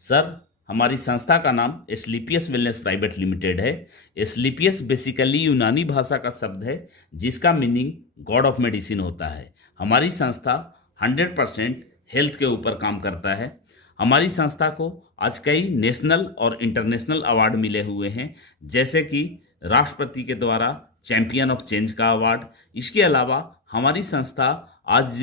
Sir, हमारी संस्था का नाम एस्क्लेपियस वेलनेस प्राइवेट लिमिटेड है। एस्क्लेपियस बेसिकली यूनानी भाषा का शब्द है जिसका मीनिंग गॉड ऑफ मेडिसिन होता है। हमारी संस्था 100% हेल्थ के ऊपर काम करता है। हमारी संस्था को आज कई नेशनल और इंटरनेशनल अवार्ड मिले हुए हैं, जैसे कि राष्ट्रपति के द्वारा चैंपियन ऑफ चेंज का अवार्ड। इसके अलावा हमारी संस्था आज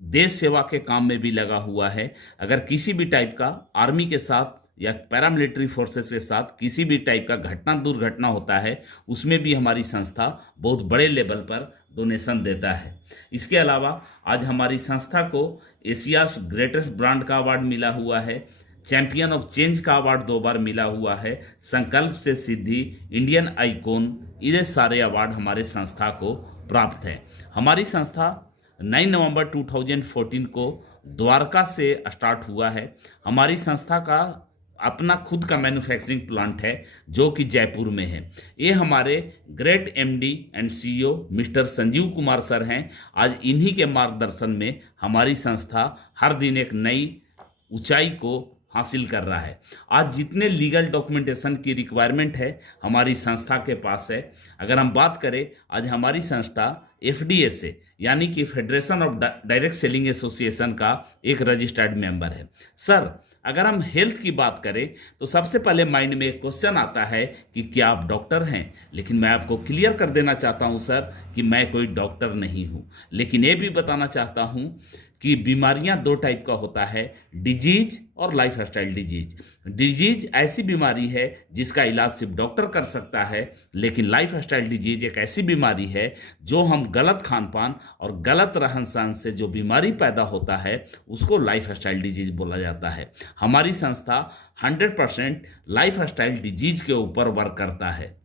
देश सेवा के काम में भी लगा हुआ है। अगर किसी भी टाइप का आर्मी के साथ या पैरामिलिट्री फोर्सेस के साथ किसी भी टाइप का दुर्घटना होता है, उसमें भी हमारी संस्था बहुत बड़े लेवल पर डोनेशन देता है। इसके अलावा आज हमारी संस्था को एशियाज ग्रेटेस्ट ब्रांड का अवार्ड मिला हुआ है, चैंपियन ऑफ चेंज का अवार्ड 2 बार मिला हुआ है, संकल्प से सिद्धि, इंडियन आइकॉन, ये सारे अवार्ड हमारे संस्था को प्राप्त है। हमारी संस्था 9 नवंबर 2014 को द्वारका से स्टार्ट हुआ है। हमारी संस्था का अपना खुद का मैन्युफैक्चरिंग प्लांट है जो कि जयपुर में है। ये हमारे great MD and CEO mister Sanjeev Kumar sir हैं। आज इन्हीं के मार्गदर्शन में हमारी संस्था हर दिन एक नई ऊंचाई को हासिल कर रहा है। आज जितने लीगल डॉक्यूमेंटेशन की रिक्वायरमेंट है हमारी संस्था के पास है। अगर हम बात करें, आज हमारी संस्था एफडीए से यानी कि federation of direct selling association का एक रजिस्टर्ड मेंबर है। सर, अगर हम हेल्थ की बात करें तो सबसे पहले माइंड में एक क्वेश्चन आता है कि क्या आप डॉक्टर हैं। लेकिन मैं आपको क्लियर कर देना चाहता हूं सर कि मैं कोई डॉक्टर नहीं हूं। लेकिन ये भी बताना चाहता हूं कि बीमारियां 2 टाइप का होता है, डिजीज और लाइफ स्टाइल डिजीज। डिजीज ऐसी बीमारी है जिसका इलाज सिर्फ डॉक्टर कर सकता है, लेकिन लाइफ स्टाइल डिजीज एक ऐसी बीमारी है जो हम गलत खान पान और गलत रहन सहन से जो बीमारी पैदा होता है उसको लाइफ स्टाइल डिजीज बोला जाता है। हमारी संस्था 100% लाइफ स्टाइल डिजीज के ऊपर वर्क करता है।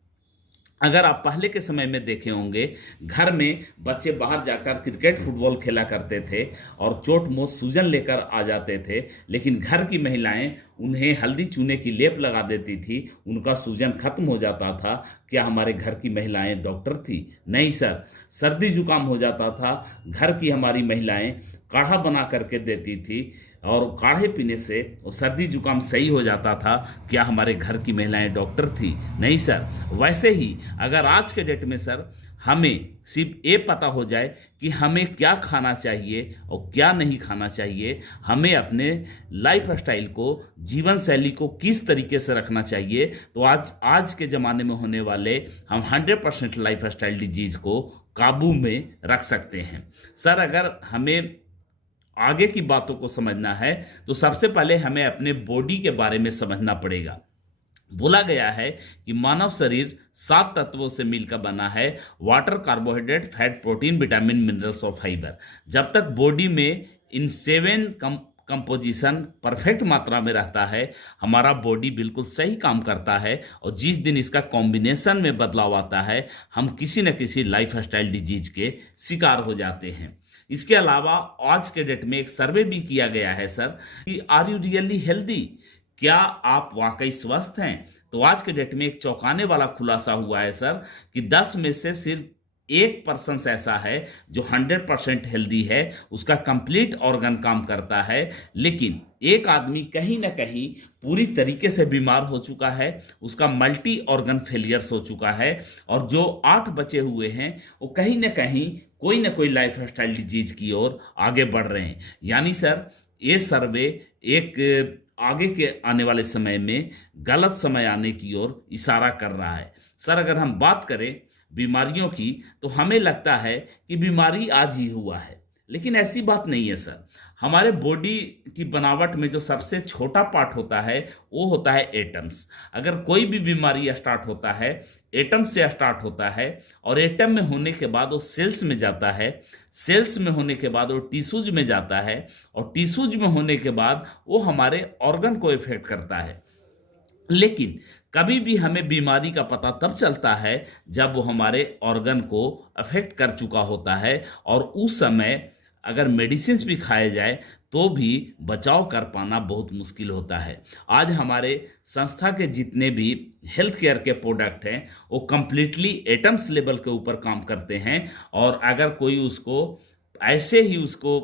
अगर आप पहले के समय में देखे होंगे, घर में बच्चे बाहर जाकर क्रिकेट फुटबॉल खेला करते थे और चोट मोच सूजन लेकर आ जाते थे, लेकिन घर की महिलाएं उन्हें हल्दी चूने की लेप लगा देती थी, उनका सूजन खत्म हो जाता था। क्या हमारे घर की महिलाएं डॉक्टर थी? नहीं सर। सर्दी जुकाम हो जाता था, घर की हमारी महिलाएं काढ़ा बना करके देती थी और काढ़े पीने से वो सर्दी जुकाम सही हो जाता था। क्या हमारे घर की महिलाएं डॉक्टर थी? नहीं सर। वैसे ही अगर आज के डेट में सर हमें सिर्फ ये पता हो जाए कि हमें क्या खाना चाहिए और क्या नहीं खाना चाहिए, हमें अपने लाइफ स्टाइल को, जीवन शैली को किस तरीके से रखना चाहिए, तो आज के ज़माने में होने वाले हम 100% लाइफ स्टाइल डिजीज़ को काबू में रख सकते हैं। सर, अगर हमें आगे की बातों को समझना है तो सबसे पहले हमें अपने बॉडी के बारे में समझना पड़ेगा। बोला गया है कि मानव शरीर 7 तत्वों से मिलकर बना है: water, carbohydrate, fat, protein, vitamin, minerals और फाइबर। जब तक बॉडी में इन 7 कंपोजिशन परफेक्ट मात्रा में रहता है, हमारा बॉडी बिल्कुल सही काम करता है। और जिस दिन इसका कॉम्बिनेशन में बदलाव आता है, हम किसी न किसी लाइफ स्टाइल डिजीज के शिकार हो जाते हैं। इसके अलावा आज के डेट में एक सर्वे भी किया गया है सर कि आर यू रियली हेल्दी, क्या आप वाकई स्वस्थ हैं? तो आज के डेट में एक चौंकाने वाला खुलासा हुआ है सर कि 10 में से सिर्फ 1% ऐसा है जो 100% हेल्दी है, उसका कंप्लीट ऑर्गन काम करता है। लेकिन एक आदमी कहीं ना कहीं पूरी तरीके से बीमार हो चुका है, उसका मल्टी ऑर्गन फेलियर्स हो चुका है, और जो 8 बचे हुए हैं वो कहीं ना कोई लाइफ स्टाइल डिजीज की ओर आगे बढ़ रहे हैं। यानी सर, ये सर्वे एक आगे के आने वाले समय में गलत समय आने की ओर इशारा कर रहा है। सर, अगर हम बात करें बीमारियों की तो हमें लगता है कि बीमारी आज ही हुआ है, लेकिन ऐसी बात नहीं है सर। हमारे बॉडी की बनावट में जो सबसे छोटा पार्ट होता है वो होता है एटम्स। अगर कोई भी बीमारी स्टार्ट होता है, एटम से स्टार्ट होता है, और एटम में होने के बाद वो सेल्स में जाता है, सेल्स में होने के बाद वो टिश्यूज में जाता है, और टिश्यूज में होने के बाद वो हमारे ऑर्गन को इफेक्ट करता है। लेकिन कभी भी हमें बीमारी का पता तब चलता है जब वो हमारे ऑर्गन को अफेक्ट कर चुका होता है, और उस समय अगर मेडिसिन भी खाए जाए तो भी बचाव कर पाना बहुत मुश्किल होता है। आज हमारे संस्था के जितने भी हेल्थ केयर के प्रोडक्ट हैं वो कम्प्लीटली एटम्स लेवल के ऊपर काम करते हैं, और अगर कोई उसको ऐसे ही उसको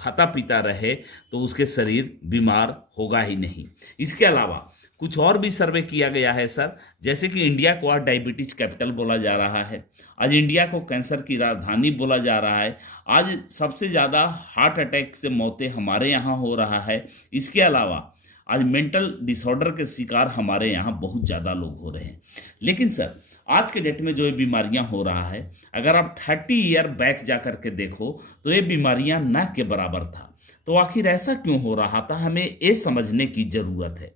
खाता पीता रहे तो उसके शरीर बीमार होगा ही नहीं। इसके अलावा कुछ और भी सर्वे किया गया है सर, जैसे कि इंडिया को आज डायबिटीज कैपिटल बोला जा रहा है, आज इंडिया को कैंसर की राजधानी बोला जा रहा है, आज सबसे ज़्यादा हार्ट अटैक से मौतें हमारे यहाँ हो रहा है। इसके अलावा आज मेंटल डिसऑर्डर के शिकार हमारे यहाँ बहुत ज़्यादा लोग हो रहे हैं। लेकिन सर आज के डेट में जो ये बीमारियां हो रहा है, अगर आप 30 ईयर बैक जा कर के देखो तो ये बीमारियां ना के बराबर था। तो आखिर ऐसा क्यों हो रहा था, हमें ये समझने की ज़रूरत है।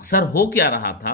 सर हो क्या रहा था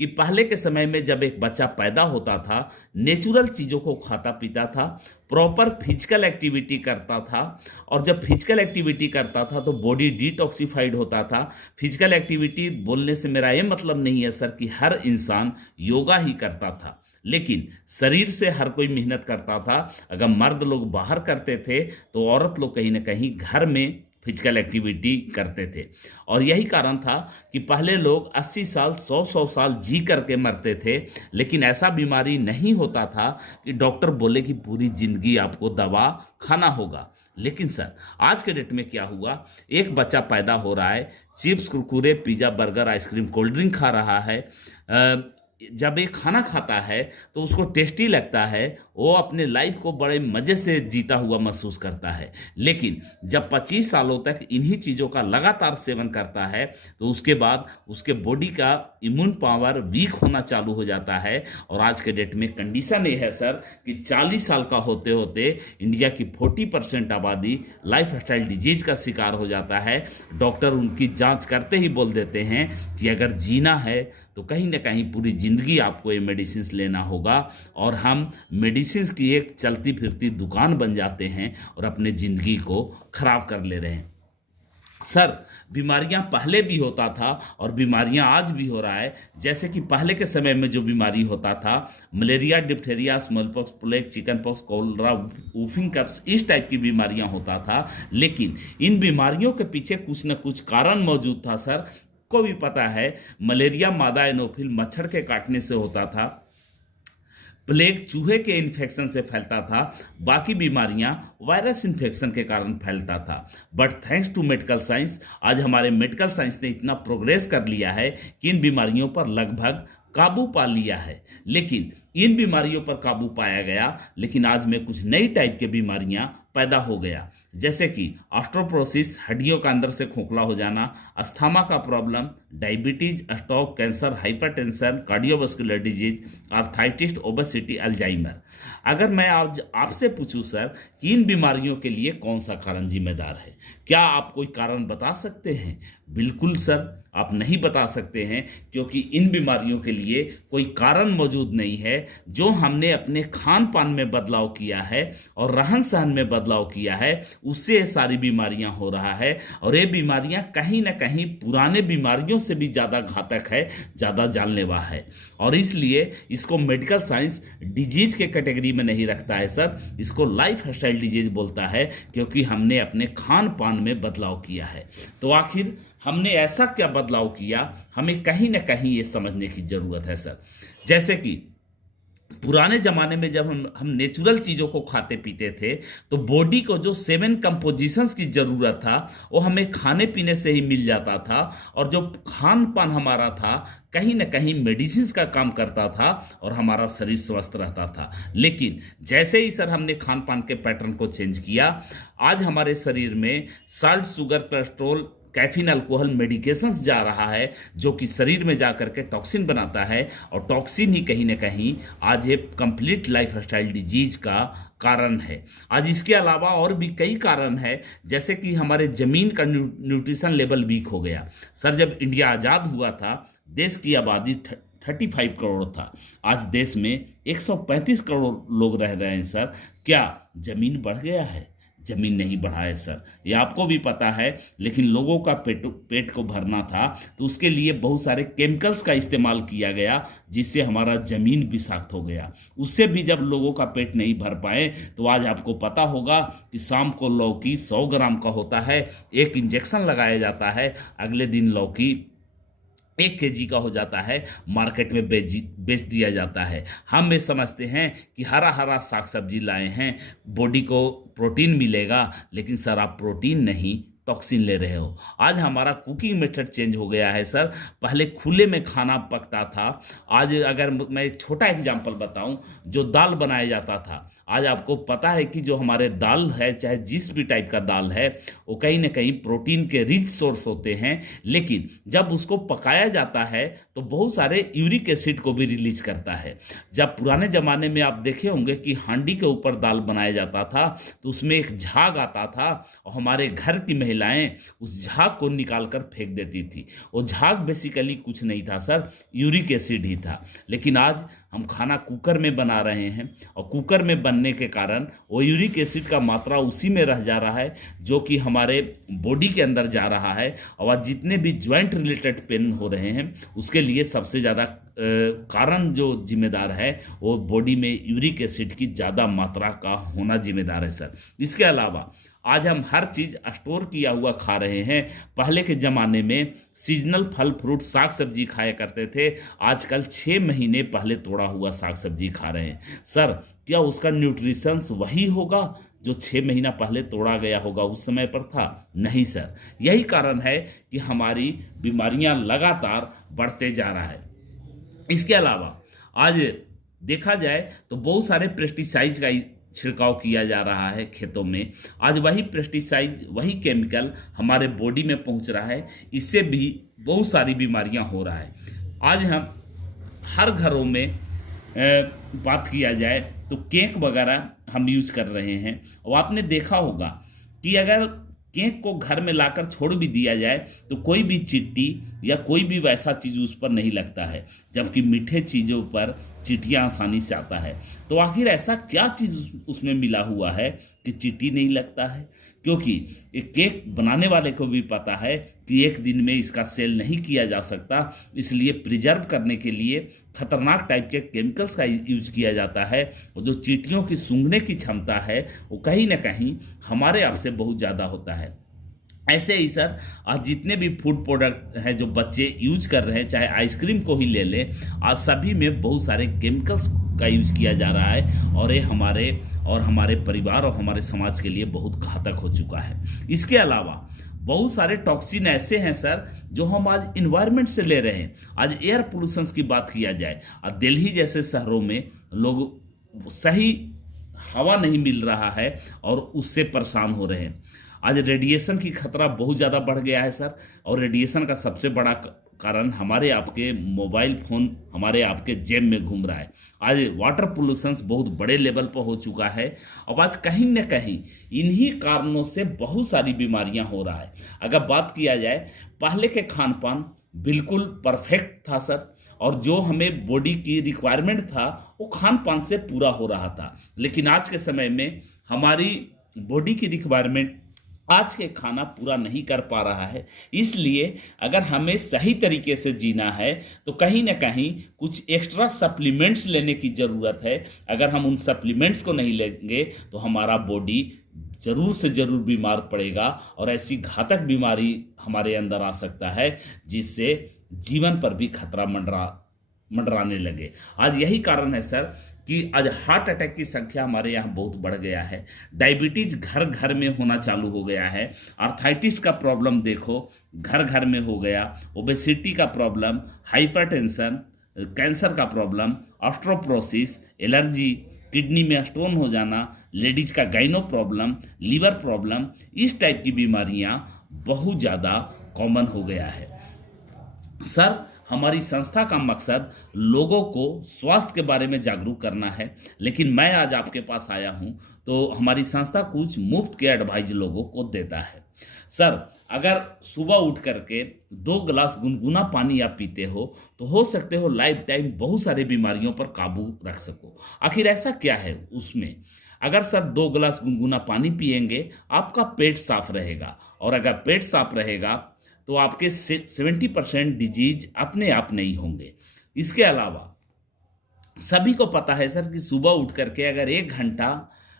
कि पहले के समय में जब एक बच्चा पैदा होता था, नेचुरल चीज़ों को खाता पीता था, प्रॉपर फिजिकल एक्टिविटी करता था, और जब फिजिकल एक्टिविटी करता था तो बॉडी डिटॉक्सिफाइड होता था। फिजिकल एक्टिविटी बोलने से मेरा ये मतलब नहीं है सर कि हर इंसान योगा ही करता था, लेकिन शरीर से हर कोई मेहनत करता था। अगर मर्द लोग बाहर करते थे तो औरत लोग कहीं ना कहीं घर में फिजिकल एक्टिविटी करते थे। और यही कारण था कि पहले लोग 80 साल 100 साल जी करके मरते थे, लेकिन ऐसा बीमारी नहीं होता था कि डॉक्टर बोले कि पूरी जिंदगी आपको दवा खाना होगा। लेकिन सर आज के डेट में क्या हुआ, एक बच्चा पैदा हो रहा है, chips Kurkure pizza burger ice cream cold drink खा रहा है, जब ये खाना खाता है तो उसको टेस्टी लगता है, वो अपने लाइफ को बड़े मज़े से जीता हुआ महसूस करता है। लेकिन जब 25 सालों तक इन्हीं चीज़ों का लगातार सेवन करता है तो उसके बाद उसके बॉडी का इम्यून पावर वीक होना चालू हो जाता है। और आज के डेट में कंडीशन ये है सर कि 40 साल का होते होते इंडिया की 40% आबादी लाइफ स्टाइल डिजीज का शिकार हो जाता है। डॉक्टर उनकी जांच करते ही बोल देते हैं कि अगर जीना है तो कहीं ना कहीं पूरी ज़िंदगी आपको ये मेडिसिन लेना होगा, और हम मेडिसिन की एक चलती फिरती दुकान बन जाते हैं और अपने ज़िंदगी को ख़राब कर ले रहे हैं। सर बीमारियां पहले भी होता था और बीमारियां आज भी हो रहा है। जैसे कि पहले के समय में जो बीमारी होता था, malaria, diphtheria, smallpox, plague, chickenpox, cholera, whooping coughs, इस टाइप की बीमारियां होता था। लेकिन इन बीमारियों के पीछे कुछ न कुछ कारण मौजूद था सर। को भी पता है मलेरिया मादा एनोफिल मच्छर के काटने से होता था, प्लेग चूहे के इन्फेक्शन से फैलता था, बाकी बीमारियां वायरस इन्फेक्शन के कारण फैलता था। But thanks to medical science, आज हमारे मेडिकल साइंस ने इतना प्रोग्रेस कर लिया है कि इन बीमारियों पर लगभग काबू पा लिया है। लेकिन इन बीमारियों पर काबू पाया गया, लेकिन आज में कुछ नई टाइप की बीमारियां पैदा हो गया, जैसे कि ऑस्टियोपोरोसिस, हड्डियों का अंदर से खोखला हो जाना, अस्थमा का problem, diabetes, stroke, cancer, hypertension, cardiovascular disease, arthritis, obesity, Alzheimer. अगर मैं आज आपसे पूछूं सर कि इन बीमारियों के लिए कौन सा कारण जिम्मेदार है, क्या आप कोई कारण बता सकते हैं? बिल्कुल सर, आप नहीं बता सकते हैं, क्योंकि इन बीमारियों के लिए कोई कारण मौजूद नहीं है। जो हमने अपने खान पान में बदलाव किया है और रहन सहन में बदलाव किया है, उससे ये सारी बीमारियां हो रहा है। और ये बीमारियां कहीं ना कहीं पुराने बीमारियों से भी ज़्यादा घातक है, ज़्यादा जानलेवा है। और इसलिए इसको मेडिकल साइंस डिजीज के कैटेगरी में नहीं रखता है सर, इसको लाइफ स्टाइल डिजीज बोलता है, क्योंकि हमने अपने खान पान में बदलाव किया है। तो आखिर हमने ऐसा क्या बदलाव किया, हमें कहीं ना कहीं ये समझने की ज़रूरत है सर। जैसे कि पुराने ज़माने में जब हम नेचुरल चीज़ों को खाते पीते थे तो बॉडी को जो 7 कंपोजिशंस की ज़रूरत था वो हमें खाने पीने से ही मिल जाता था। और जो खान पान हमारा था कहीं ना कहीं मेडिसिन का काम करता था और हमारा शरीर स्वस्थ रहता था। लेकिन जैसे ही सर हमने खान पान के पैटर्न को चेंज किया, आज हमारे शरीर में salt, sugar, cholesterol, caffeine, alcohol, medications जा रहा है, जो कि शरीर में जा करके टॉक्सिन बनाता है। और टॉक्सिन ही कहीं ना कहीं आज ये कंप्लीट लाइफ स्टाइल डिजीज का कारण है। आज इसके अलावा और भी कई कारण है, जैसे कि हमारे ज़मीन का न्यूट्रिशन लेवल वीक हो गया। सर जब इंडिया आज़ाद हुआ था, देश की आबादी 35 करोड़ था, आज देश में 135 करोड़ लोग रह रहे हैं सर। क्या ज़मीन बढ़ गया है? ज़मीन नहीं बढ़ा है सर, ये आपको भी पता है। लेकिन लोगों का पेट को भरना था तो उसके लिए बहुत सारे केमिकल्स का इस्तेमाल किया गया, जिससे हमारा ज़मीन विषाक्त हो गया। उससे भी जब लोगों का पेट नहीं भर पाए तो आज आपको पता होगा कि शाम को लौकी 100 ग्राम का होता है, एक इंजेक्शन लगाया जाता है, अगले दिन लौकी 1 kg का हो जाता है, मार्केट में बेच दिया जाता है। हम ये समझते हैं कि हरा हरा साग सब्जी लाए हैं, बॉडी को प्रोटीन मिलेगा, लेकिन सर आप प्रोटीन नहीं टॉक्सिन ले रहे हो। आज हमारा कुकिंग मेथड चेंज हो गया है सर। पहले खुले में खाना पकता था, आज अगर मैं एक छोटा एग्जांपल बताऊं, जो दाल बनाया जाता था, आज आपको पता है कि जो हमारे दाल है, चाहे जिस भी टाइप का दाल है, वो कहीं ना कहीं प्रोटीन के रिच सोर्स होते हैं, लेकिन जब उसको पकाया जाता है तो बहुत सारे यूरिक एसिड को भी रिलीज करता है। जब पुराने ज़माने में आप देखे होंगे कि हांडी के ऊपर दाल बनाया जाता था तो उसमें एक झाग आता था और हमारे घर की महिलाएं उस झाग को निकाल कर फेंक देती थी। वो झाग बेसिकली कुछ नहीं था सर, यूरिक एसिड ही था। लेकिन आज हम खाना कुकर में बना रहे हैं और कुकर में बनने के कारण वो यूरिक एसिड का मात्रा उसी में रह जा रहा है जो कि हमारे बॉडी के अंदर जा रहा है। और आज जितने भी ज्वाइंट रिलेटेड पेन हो रहे हैं उसके लिए सबसे ज़्यादा कारण जो जिम्मेदार है वो बॉडी में यूरिक एसिड की ज़्यादा मात्रा का होना जिम्मेदार है सर। इसके अलावा आज हम हर चीज़ स्टोर किया हुआ खा रहे हैं। पहले के ज़माने में सीजनल फल फ्रूट साग सब्जी खाया करते थे, आजकल 6 महीने पहले तोड़ा हुआ साग सब्जी खा रहे हैं। सर क्या उसका न्यूट्रिशंस वही होगा जो 6 महीना पहले तोड़ा गया होगा उस समय पर था? नहीं सर। यही कारण है कि हमारी बीमारियां लगातार बढ़ते जा रहा है। इसके अलावा आज देखा जाए तो बहुत सारे पेस्टिसाइड्स का छिड़काव किया जा रहा है खेतों में। आज वही पेस्टिसाइड, वही केमिकल हमारे बॉडी में पहुंच रहा है, इससे भी बहुत सारी बीमारियां हो रहा है। आज हम हर घरों में बात किया जाए तो केक वगैरह हम यूज कर रहे हैं और आपने देखा होगा कि अगर केक को घर में लाकर छोड़ भी दिया जाए तो कोई भी चिट्टी या कोई भी वैसा चीज़ उस पर नहीं लगता है, जबकि मीठे चीज़ों पर चींटियाँ आसानी से आता है। तो आखिर ऐसा क्या चीज़ उसमें मिला हुआ है कि चींटी नहीं लगता है? क्योंकि एक केक बनाने वाले को भी पता है कि एक दिन में इसका सेल नहीं किया जा सकता, इसलिए प्रिजर्व करने के लिए खतरनाक टाइप के केमिकल्स का यूज किया जाता है। और जो चींटियों की सूंघने की क्षमता है वो कहीं ना कहीं हमारे आप से बहुत ज़्यादा होता है। ऐसे ही सर आज जितने भी फूड प्रोडक्ट हैं जो बच्चे यूज कर रहे हैं, चाहे आइसक्रीम को ही ले लें, आज सभी में बहुत सारे केमिकल्स का यूज किया जा रहा है और ये हमारे परिवार और हमारे समाज के लिए बहुत घातक हो चुका है। इसके अलावा बहुत सारे टॉक्सिन ऐसे हैं सर जो हम आज इन्वायरमेंट से ले रहे हैं। आज एयर पोल्यूशन की बात किया जाए, आज दिल्ली जैसे शहरों में लोग सही हवा नहीं मिल रहा है और उससे परेशान हो रहे हैं। आज रेडिएशन की खतरा बहुत ज़्यादा बढ़ गया है सर, और रेडिएशन का सबसे बड़ा कारण हमारे आपके मोबाइल फ़ोन हमारे आपके जेब में घूम रहा है। आज वाटर पोल्यूशन बहुत बड़े लेवल पर हो चुका है और आज कहीं न कहीं इन्हीं कारणों से बहुत सारी बीमारियां हो रहा है। अगर बात किया जाए पहले के खान पान बिल्कुल परफेक्ट था सर, और जो हमें बॉडी की रिक्वायरमेंट था वो खान पान से पूरा हो रहा था। लेकिन आज के समय में हमारी बॉडी की रिक्वायरमेंट आज के खाना पूरा नहीं कर पा रहा है। इसलिए अगर हमें सही तरीके से जीना है तो कहीं ना कहीं कुछ एक्स्ट्रा सप्लीमेंट्स लेने की ज़रूरत है। अगर हम उन सप्लीमेंट्स को नहीं लेंगे तो हमारा बॉडी ज़रूर से ज़रूर बीमार पड़ेगा और ऐसी घातक बीमारी हमारे अंदर आ सकता है जिससे जीवन पर भी खतरा मंडराने लगे। आज यही कारण है सर कि आज हार्ट अटैक की संख्या हमारे यहाँ बहुत बढ़ गया है। डायबिटीज घर घर में होना चालू हो गया है। आर्थराइटिस का प्रॉब्लम देखो घर घर में हो गया। ओबेसिटी का प्रॉब्लम, हाइपरटेंशन, कैंसर का प्रॉब्लम, ऑस्ट्रोपोरोसिस, एलर्जी, किडनी में स्टोन हो जाना, लेडीज का गाइनो प्रॉब्लम, लीवर प्रॉब्लम, इस टाइप की बीमारियाँ बहुत ज़्यादा कॉमन हो गया है। सर हमारी संस्था का मकसद लोगों को स्वास्थ्य के बारे में जागरूक करना है, लेकिन मैं आज आपके पास आया हूं तो हमारी संस्था कुछ मुफ्त के एडवाइस लोगों को देता है। सर अगर सुबह उठ करके 2 गिलास गुनगुना पानी आप पीते हो तो सकते हो लाइफ टाइम बहुत सारी बीमारियों पर काबू रख सको। आखिर ऐसा क्या है उसमें? अगर सर 2 गिलास गुनगुना पानी पिएंगे आपका पेट साफ रहेगा, और अगर पेट साफ रहेगा तो आपके 70% डिजीज अपने आप नहीं होंगे। इसके अलावा सभी को पता है सर कि सुबह उठ करके अगर 1 घंटा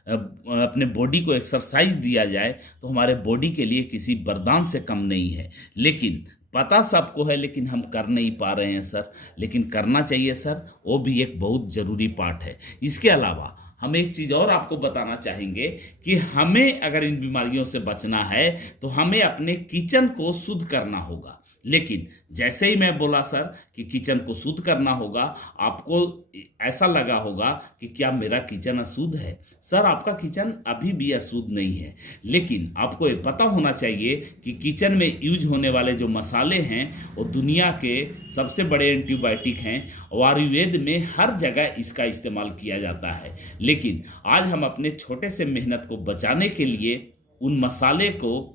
अपने बॉडी को एक्सरसाइज दिया जाए तो हमारे बॉडी के लिए किसी वरदान से कम नहीं है। लेकिन पता सबको है लेकिन हम कर नहीं पा रहे हैं सर, लेकिन करना चाहिए सर, वो भी एक बहुत ज़रूरी पार्ट है। इसके अलावा हम एक चीज़ और आपको बताना चाहेंगे कि हमें अगर इन बीमारियों से बचना है तो हमें अपने किचन को शुद्ध करना होगा। लेकिन जैसे ही मैं बोला सर कि किचन को शुद्ध करना होगा, आपको ऐसा लगा होगा कि क्या मेरा किचन अशुद्ध है। सर, आपका किचन अभी भी अशुद्ध नहीं है, लेकिन आपको ये पता होना चाहिए कि किचन में यूज होने वाले जो मसाले हैं वो दुनिया के सबसे बड़े एंटीबायोटिक हैं और आयुर्वेद में हर जगह इसका इस्तेमाल किया जाता है। लेकिन आज हम अपने छोटे से मेहनत को बचाने के लिए उन मसाले को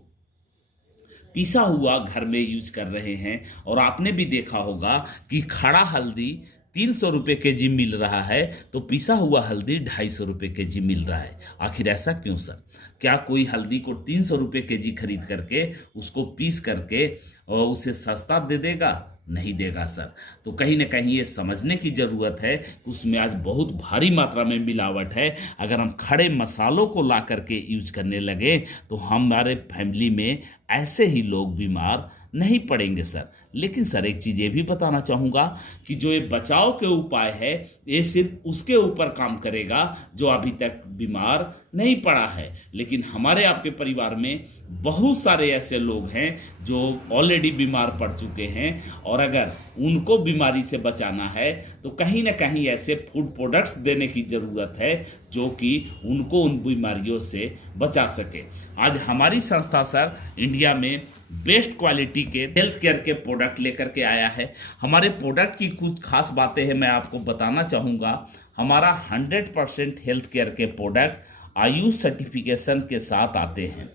पिसा हुआ घर में यूज कर रहे हैं। और आपने भी देखा होगा कि खड़ा हल्दी 300 रुपये केजी मिल रहा है तो पिसा हुआ हल्दी 250 रुपये केजी मिल रहा है। आखिर ऐसा क्यों सर? क्या कोई हल्दी को 300 रुपये केजी खरीद करके उसको पीस करके और उसे सस्ता दे देगा? नहीं देगा सर। तो कहीं ना कहीं ये समझने की ज़रूरत है कि उसमें आज बहुत भारी मात्रा में मिलावट है। अगर हम खड़े मसालों को ला करके यूज करने लगे तो हमारे फैमिली में ऐसे ही लोग बीमार नहीं पड़ेंगे सर। लेकिन सर, एक चीज़ ये भी बताना चाहूँगा कि जो ये बचाव के उपाय है ये सिर्फ उसके ऊपर काम करेगा जो अभी तक बीमार नहीं पड़ा है। लेकिन हमारे आपके परिवार में बहुत सारे ऐसे लोग हैं जो ऑलरेडी बीमार पड़ चुके हैं और अगर उनको बीमारी से बचाना है तो कहीं ना कहीं ऐसे फूड प्रोडक्ट्स देने की ज़रूरत है जो कि उनको उन बीमारियों से बचा सके। आज हमारी संस्था सर इंडिया में बेस्ट क्वालिटी के हेल्थ केयर के प्रोडक्ट लेकर के आया है। हमारे प्रोडक्ट की कुछ खास बातें हैं, मैं आपको बताना चाहूँगा। हमारा 100% हेल्थ केयर के प्रोडक्ट आयुष सर्टिफिकेशन के साथ आते हैं।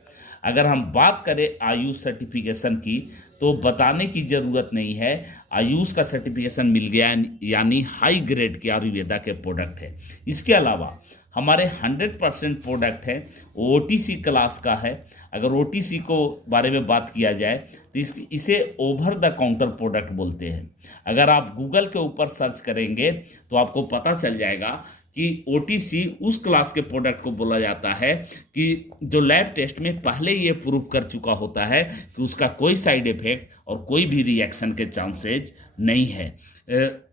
अगर हम बात करें आयुष सर्टिफिकेशन की तो बताने की ज़रूरत नहीं है, आयुष का सर्टिफिकेशन मिल गया, यानी हाई ग्रेड के आयुर्वेदा के प्रोडक्ट है। इसके अलावा हमारे 100% प्रोडक्ट है OTC क्लास का है। अगर OTC को बारे में बात किया जाए तो इसे ओवर द काउंटर प्रोडक्ट बोलते हैं। अगर आप गूगल के ऊपर सर्च करेंगे तो आपको पता चल जाएगा कि OTC उस क्लास के प्रोडक्ट को बोला जाता है कि जो लैब टेस्ट में पहले ये प्रूव कर चुका होता है कि उसका कोई साइड इफेक्ट और कोई भी रिएक्शन के चांसेज नहीं है।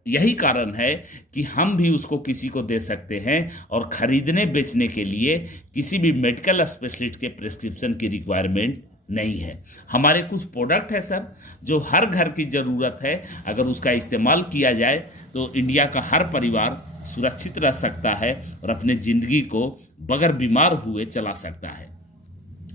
यही कारण है कि हम भी उसको किसी को दे सकते हैं और ख़रीदने बेचने के लिए किसी भी मेडिकल स्पेशलिस्ट के प्रिस्क्रिप्शन की रिक्वायरमेंट नहीं है। हमारे कुछ प्रोडक्ट है सर जो हर घर की ज़रूरत है, अगर उसका इस्तेमाल किया जाए तो इंडिया का हर परिवार सुरक्षित रह सकता है और अपने ज़िंदगी को बगैर बीमार हुए चला सकता है।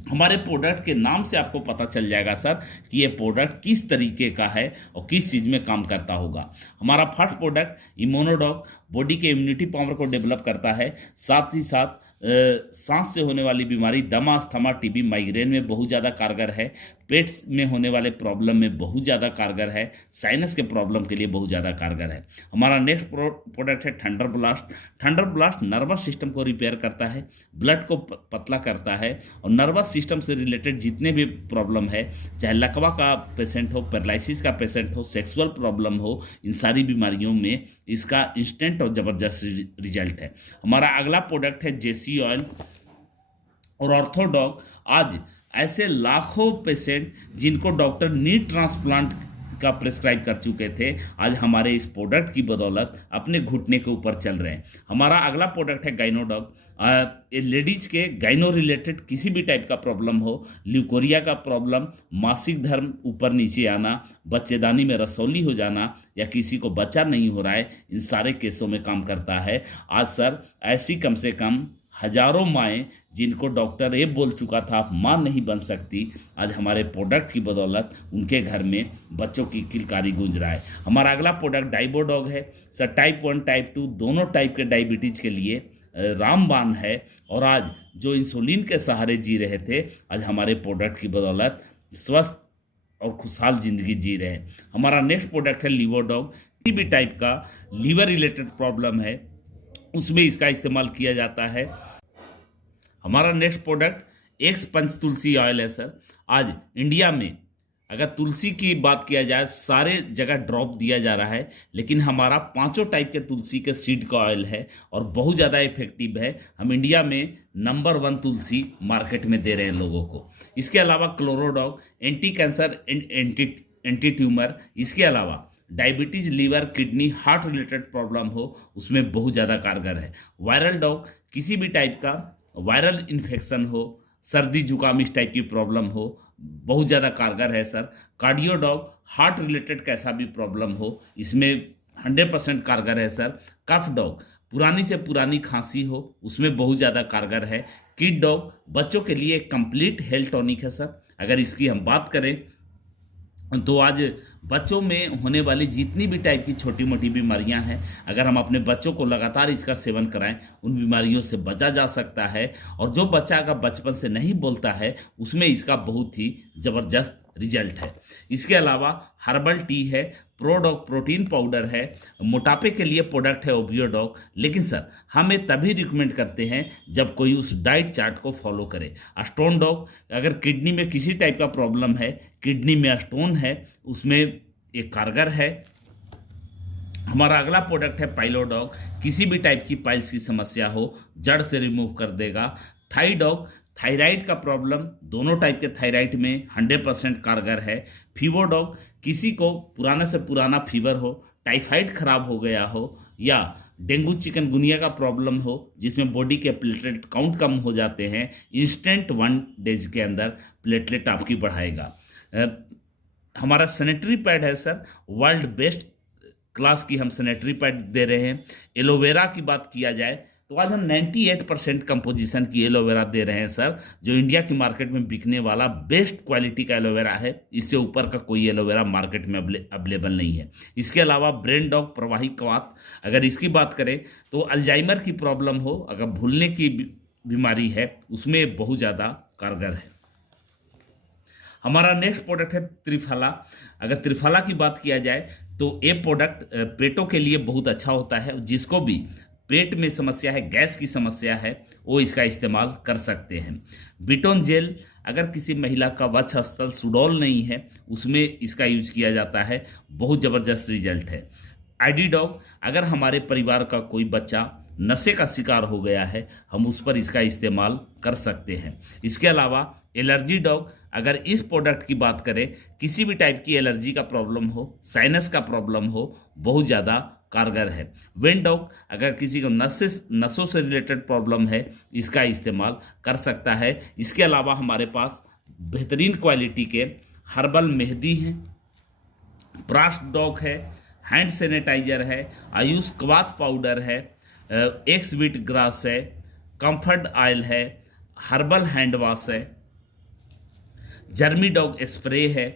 हमारे प्रोडक्ट के नाम से आपको पता चल जाएगा सर कि ये प्रोडक्ट किस तरीके का है और किस चीज़ में काम करता होगा। हमारा फर्स्ट प्रोडक्ट इम्यूनोडॉग बॉडी के इम्यूनिटी पावर को डेवलप करता है, साथ ही साथ सांस से होने वाली बीमारी दमा, अस्थमा, टीबी, माइग्रेन में बहुत ज़्यादा कारगर है, पेट्स में होने वाले प्रॉब्लम में बहुत ज़्यादा कारगर है, साइनस के प्रॉब्लम के लिए बहुत ज़्यादा कारगर है। हमारा नेक्स्ट प्रोडक्ट है thunder blast. Thunder blast nervous system को रिपेयर करता है, ब्लड को पतला करता है और नर्वस सिस्टम से रिलेटेड जितने भी प्रॉब्लम है, चाहे लकवा का पेशेंट हो, पैरालिसिस का पेशेंट हो, सेक्सुअल प्रॉब्लम हो, इन सारी बीमारियों में इसका इंस्टेंट और ज़बरदस्त रिजल्ट है। हमारा अगला प्रोडक्ट है जेसी ऑयल और ऑर्थोडॉग। आज ऐसे लाखों पेशेंट जिनको डॉक्टर नी ट्रांसप्लांट का प्रिस्क्राइब कर चुके थे, आज हमारे इस प्रोडक्ट की बदौलत अपने घुटने के ऊपर चल रहे हैं। हमारा अगला प्रोडक्ट है गाइनोडॉग। लेडीज के गाइनो रिलेटेड किसी भी टाइप का प्रॉब्लम हो, ल्यूकोरिया का प्रॉब्लम, मासिक धर्म ऊपर नीचे आना, बच्चेदानी में रसौली हो जाना या किसी को बच्चा नहीं हो रहा है, इन सारे केसों में काम करता है। आज सर ऐसी कम से कम हजारों माएँ जिनको डॉक्टर ये बोल चुका था आप माँ नहीं बन सकती, आज हमारे प्रोडक्ट की बदौलत उनके घर में बच्चों की किलकारी गूंज रहा है। हमारा अगला प्रोडक्ट डाइबोडॉग है सर। टाइप 1 टाइप 2 दोनों टाइप के डायबिटीज़ के लिए रामबाण है और आज जो इंसुलिन के सहारे जी रहे थे, आज हमारे प्रोडक्ट की बदौलत स्वस्थ और खुशहाल जिंदगी जी रहे हैं। हमारा नेक्स्ट प्रोडक्ट है लिवोडॉग। किसी भी टाइप का लीवर रिलेटेड प्रॉब्लम है उसमें इसका इस्तेमाल किया जाता है। हमारा नेक्स्ट प्रोडक्ट एक्स पंच तुलसी ऑयल है सर। आज इंडिया में अगर तुलसी की बात किया जाए सारे जगह ड्रॉप दिया जा रहा है, लेकिन हमारा 5 टाइप के तुलसी के सीड का ऑयल है और बहुत ज़्यादा इफेक्टिव है। हम इंडिया में नंबर 1 तुलसी मार्केट में दे रहे हैं लोगों को। इसके अलावा क्लोरोडॉग anti cancer anti anti tumour. इसके अलावा diabetes, liver, kidney, heart related problem हो उसमें बहुत ज़्यादा कारगर है। वायरल डॉग, किसी भी टाइप का वायरल इन्फेक्शन हो, सर्दी जुकाम इस टाइप की प्रॉब्लम हो, बहुत ज़्यादा कारगर है sir. Cardio dog, heart related कैसा भी प्रॉब्लम हो इसमें 100% कारगर है सर। कफ डॉग, पुरानी से पुरानी खांसी हो उसमें बहुत ज़्यादा कारगर है। किड डॉग, बच्चों के लिए कंप्लीट हेल्थ टॉनिक है सर। अगर इसकी हम बात करें तो आज बच्चों में होने वाली जितनी भी टाइप की छोटी मोटी बीमारियां हैं, अगर हम अपने बच्चों को लगातार इसका सेवन कराएं उन बीमारियों से बचा जा सकता है। और जो बच्चा अगर बचपन से नहीं बोलता है उसमें इसका बहुत ही ज़बरदस्त रिजल्ट है। इसके अलावा हर्बल टी है, प्रोडॉग प्रोटीन पाउडर है, मोटापे के लिए प्रोडक्ट है ओबियोडॉग। लेकिन सर हमें तभी रिकमेंड करते हैं जब कोई उस डाइट चार्ट को फॉलो करे। स्टोन डॉग, अगर किडनी में किसी टाइप का प्रॉब्लम है, किडनी में स्टोन है, उसमें एक कारगर है। हमारा अगला प्रोडक्ट है पाइलोडॉग, किसी भी टाइप की पाइल्स की समस्या हो जड़ से रिमूव कर देगा। थाईडॉग, थायराइड का प्रॉब्लम, दोनों टाइप के थायराइड में 100% कारगर है। फीवरडॉग, किसी को पुराना से पुराना फीवर हो, टाइफाइड खराब हो गया हो या डेंगू चिकनगुनिया का प्रॉब्लम हो जिसमें बॉडी के प्लेटलेट काउंट कम हो जाते हैं, इंस्टेंट 1 डेज के अंदर प्लेटलेट आपकी बढ़ाएगा। हमारा सैनिटरी पैड है सर, वर्ल्ड बेस्ट क्लास की हम सैनिटरी पैड दे रहे हैं। एलोवेरा की बात किया जाए तो आज हम 98% कंपोजिशन की एलोवेरा दे रहे हैं सर, जो इंडिया की मार्केट में बिकने वाला बेस्ट क्वालिटी का एलोवेरा है। इससे ऊपर का कोई एलोवेरा मार्केट में अवेलेबल नहीं है। इसके अलावा ब्रेन डॉग प्रवाही क्वाथ, अगर इसकी बात करें तो अल्जाइमर की प्रॉब्लम हो, अगर भूलने की बीमारी है उसमें बहुत ज़्यादा कारगर है। हमारा नेक्स्ट प्रोडक्ट है त्रिफला। अगर त्रिफला की बात किया जाए तो ये प्रोडक्ट पेटों के लिए बहुत अच्छा होता है। जिसको भी पेट में समस्या है, गैस की समस्या है, वो इसका इस्तेमाल कर सकते हैं। बिटोन जेल, अगर किसी महिला का वक्षस्थल सुडौल नहीं है उसमें इसका यूज किया जाता है, बहुत ज़बरदस्त रिजल्ट है। आईडी डॉग, अगर हमारे परिवार का कोई बच्चा नशे का शिकार हो गया है हम उस पर इसका इस्तेमाल कर सकते हैं। इसके अलावा एलर्जी डॉग, अगर इस प्रोडक्ट की बात करें, किसी भी टाइप की एलर्जी का प्रॉब्लम हो, साइनस का प्रॉब्लम हो, बहुत ज़्यादा कारगर है। वेन डॉग, अगर किसी को नसों से रिलेटेड प्रॉब्लम है इसका इस्तेमाल कर सकता है। इसके अलावा हमारे पास बेहतरीन क्वालिटी के हर्बल मेहंदी हैं, प्रास्ट डॉग है, हैंड सैनिटाइजर है, आयुष क्वाथ पाउडर है, एक्स वीट ग्रास है, कंफर्ट ऑयल है, हर्बल हैंड वॉश है, जर्मी डॉग स्प्रे है।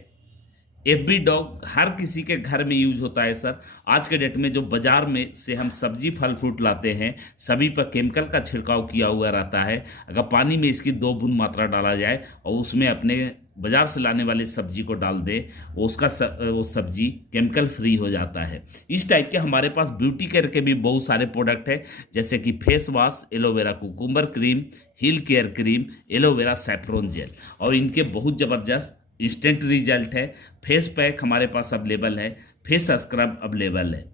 एफबी डॉग हर किसी के घर में यूज होता है सर। आज के डेट में जो बाजार में से हम सब्जी फल फ्रूट लाते हैं सभी पर केमिकल का छिड़काव किया हुआ रहता है। अगर पानी में इसकी 2 बूंद मात्रा डाला जाए और उसमें अपने बाजार से लाने वाली सब्जी को डाल दे, वो सब्जी केमिकल फ्री हो जाता है। इस टाइप के हमारे पास ब्यूटी केयर के भी बहुत सारे प्रोडक्ट हैं, जैसे कि face wash, aloe vera cucumber cream, heel care cream, aloe vera saffron gel, और इनके बहुत ज़बरदस्त इंस्टेंट रिजल्ट है। फेस पैक हमारे पास अवेलेबल है, फेस स्क्रब अवेलेबल है।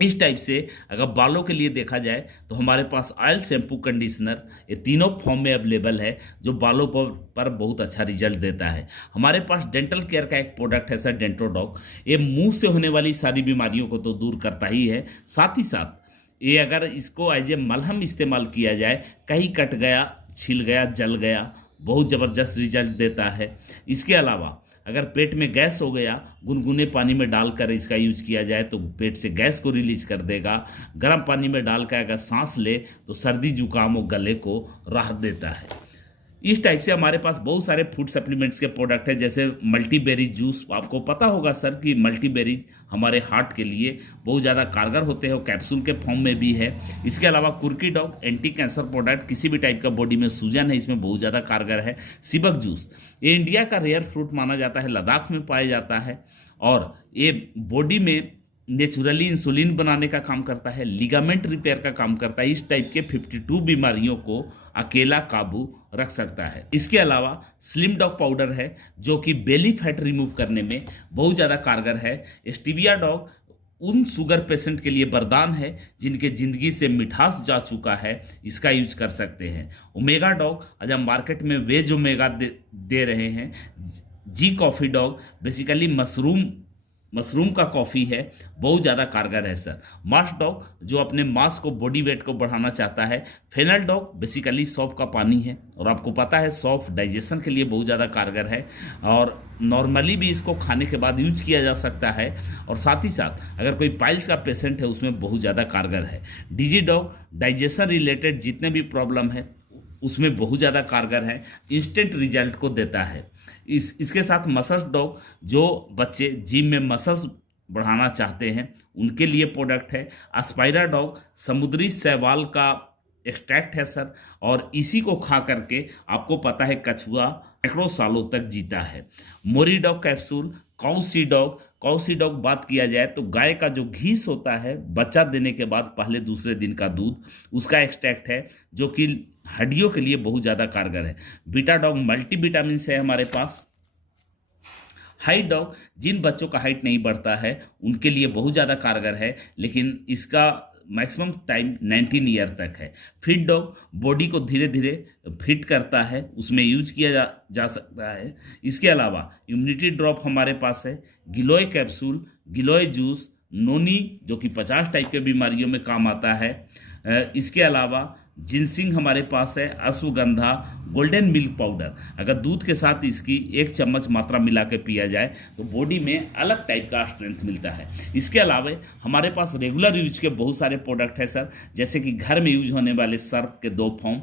इस टाइप से अगर बालों के लिए देखा जाए तो हमारे पास ऑयल, शैम्पू, कंडीशनर, ये तीनों फॉर्म में अवेलेबल है जो बालों पर बहुत अच्छा रिजल्ट देता है। हमारे पास डेंटल केयर का एक प्रोडक्ट है सर, डेंटोडॉग। ये मुंह से होने वाली सारी बीमारियों को तो दूर करता ही है, साथ ही साथ ये अगर इसको एज ए मलहम इस्तेमाल किया जाए, कहीं कट गया, छिल गया, जल गया, बहुत ज़बरदस्त रिजल्ट देता है। इसके अलावा अगर पेट में गैस हो गया, गुनगुने पानी में डालकर इसका यूज किया जाए तो पेट से गैस को रिलीज कर देगा। गर्म पानी में डालकर अगर सांस ले तो सर्दी जुकाम और गले को राहत देता है। इस टाइप से हमारे पास बहुत सारे फूड सप्लीमेंट्स के प्रोडक्ट हैं, जैसे मल्टीबेरी जूस। आपको पता होगा सर कि मल्टीबेरीज हमारे हार्ट के लिए बहुत ज़्यादा कारगर होते हैं, और कैप्सूल के फॉर्म में भी है। इसके अलावा कुर्की डॉग एंटी कैंसर प्रोडक्ट, किसी भी टाइप का बॉडी में सूजन है इसमें बहुत ज़्यादा कारगर है। सिबक जूस, ये इंडिया का रेयर फ्रूट माना जाता है, लद्दाख में पाया जाता है, और ये बॉडी में नेचुरली इंसुलिन बनाने का काम करता है, लिगामेंट रिपेयर का काम करता है। इस टाइप के 52 बीमारियों को अकेला काबू रख सकता है। इसके अलावा स्लिम डॉग पाउडर है जो कि बेली फैट रिमूव करने में बहुत ज़्यादा कारगर है। स्टीविया डॉग उन शुगर पेशेंट के लिए वरदान है जिनके ज़िंदगी से मिठास जा चुका है, इसका यूज कर सकते हैं। ओमेगा डॉग, आज हम मार्केट में वेज ओमेगा दे रहे हैं। जी कॉफ़ी डॉग बेसिकली मशरूम का कॉफ़ी है, बहुत ज़्यादा कारगर है सर। मास डॉग जो अपने मास को, बॉडी वेट को बढ़ाना चाहता है। फेनल डॉग बेसिकली सौंफ का पानी है, और आपको पता है सौंफ डाइजेशन के लिए बहुत ज़्यादा कारगर है, और नॉर्मली भी इसको खाने के बाद यूज किया जा सकता है, और साथ ही साथ अगर कोई पाइल्स का पेशेंट है उसमें बहुत ज़्यादा कारगर है। डीजी डॉग डाइजेशन रिलेटेड जितने भी प्रॉब्लम है उसमें बहुत ज़्यादा कारगर है, इंस्टेंट रिजल्ट को देता है। इसके साथ मसल्स डॉग जो बच्चे जिम में मसल्स बढ़ाना चाहते हैं उनके लिए प्रोडक्ट है। अस्पायरा डॉग समुद्री शैवाल का एक्सट्रैक्ट है सर, और इसी को खा करके आपको पता है कछुआ सैकड़ों सालों तक जीता है। मोरी डॉग कैप्सूल, काउसी डॉग बात किया जाए तो गाय का जो घीस होता है बच्चा देने के बाद पहले दूसरे दिन का दूध, उसका एक्सट्रैक्ट है जो कि हड्डियों के लिए बहुत ज़्यादा कारगर है। बीटा डॉग मल्टी विटामिन है हमारे पास। हाइट डॉग जिन बच्चों का हाइट नहीं बढ़ता है उनके लिए बहुत ज़्यादा कारगर है, लेकिन इसका मैक्सिमम टाइम 19 ईयर तक है। फिट डॉग बॉडी को धीरे धीरे फिट करता है, उसमें यूज किया जा सकता है। इसके अलावा इम्यूनिटी ड्रॉप हमारे पास है, गिलोय कैप्सूल, गिलोय जूस, नोनी जो कि 50 टाइप के बीमारियों में काम आता है। इसके अलावा जिनसिंग हमारे पास है, अश्वगंधा, गोल्डन मिल्क पाउडर। अगर दूध के साथ इसकी 1 चम्मच मात्रा मिला के पिया जाए तो बॉडी में अलग टाइप का स्ट्रेंथ मिलता है। इसके अलावा हमारे पास रेगुलर यूज के बहुत सारे प्रोडक्ट है सर, जैसे कि घर में यूज होने वाले सर्फ के 2 फॉर्म।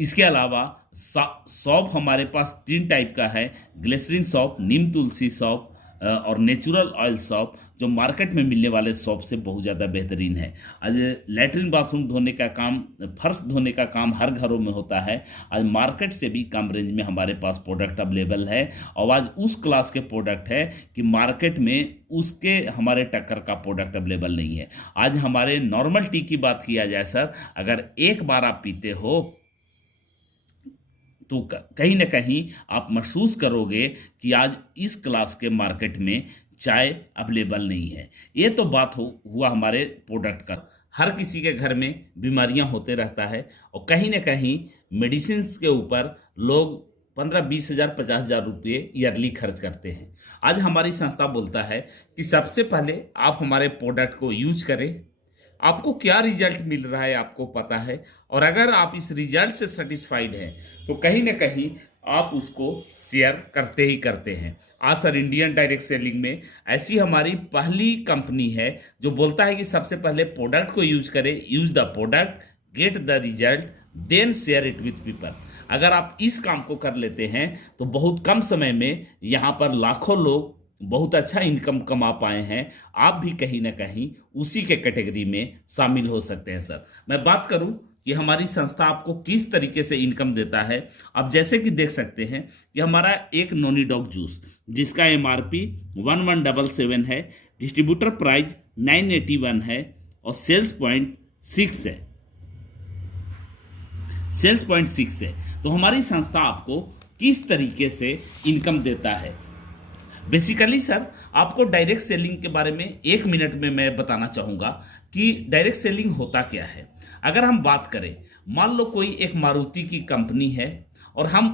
इसके अलावा सौंफ हमारे पास 3 टाइप का है, ग्लिसरीन सौंफ, नीम तुलसी सौंफ और नेचुरल ऑयल सौंफ, जो मार्केट में मिलने वाले सौंफ से बहुत ज़्यादा बेहतरीन है। आज लैट्रिन बाथरूम धोने का काम, फर्श धोने का काम हर घरों में होता है। आज मार्केट से भी कम रेंज में हमारे पास प्रोडक्ट अवेलेबल है, और आज उस क्लास के प्रोडक्ट है कि मार्केट में उसके हमारे टक्कर का प्रोडक्ट अवेलेबल नहीं है। आज हमारे नॉर्मल टी की बात किया जाए सर, अगर एक बार आप पीते हो तो कहीं ना कहीं आप महसूस करोगे कि आज इस क्लास के मार्केट में चाय अवेलेबल नहीं है। ये तो बात हुआ हमारे प्रोडक्ट का। हर किसी के घर में बीमारियां होते रहता है, और कहीं ना कहीं मेडिसिन के ऊपर लोग 15-20 हज़ार 50 हज़ार रुपये ईयरली खर्च करते हैं। आज हमारी संस्था बोलता है कि सबसे पहले आप हमारे प्रोडक्ट को यूज करें, आपको क्या रिजल्ट मिल रहा है आपको पता है, और अगर आप इस रिजल्ट से सेटिस्फाइड हैं तो कहीं ना कहीं आप उसको शेयर करते ही करते हैं। आज सर इंडियन डायरेक्ट सेलिंग में ऐसी हमारी पहली कंपनी है जो बोलता है कि सबसे पहले प्रोडक्ट को यूज करें, use the product, get the result, then share it with people. अगर आप इस काम को कर लेते हैं तो बहुत कम समय में यहाँ पर लाखों लोग बहुत अच्छा इनकम कमा पाए हैं। आप भी कहीं ना कहीं उसी के कैटेगरी में शामिल हो सकते हैं सर। मैं बात करूं कि हमारी संस्था आपको किस तरीके से इनकम देता है, आप जैसे कि देख सकते हैं कि हमारा एक नोनी डॉग जूस जिसका MRP 1177 है, डिस्ट्रीब्यूटर प्राइस 981 है, और सेल्स पॉइंट 6 है। तो हमारी संस्था आपको किस तरीके से इनकम देता है? बेसिकली सर आपको डायरेक्ट सेलिंग के बारे में 1 मिनट में मैं बताना चाहूँगा कि डायरेक्ट सेलिंग होता क्या है। अगर हम बात करें, मान लो कोई एक मारुति की कंपनी है और हम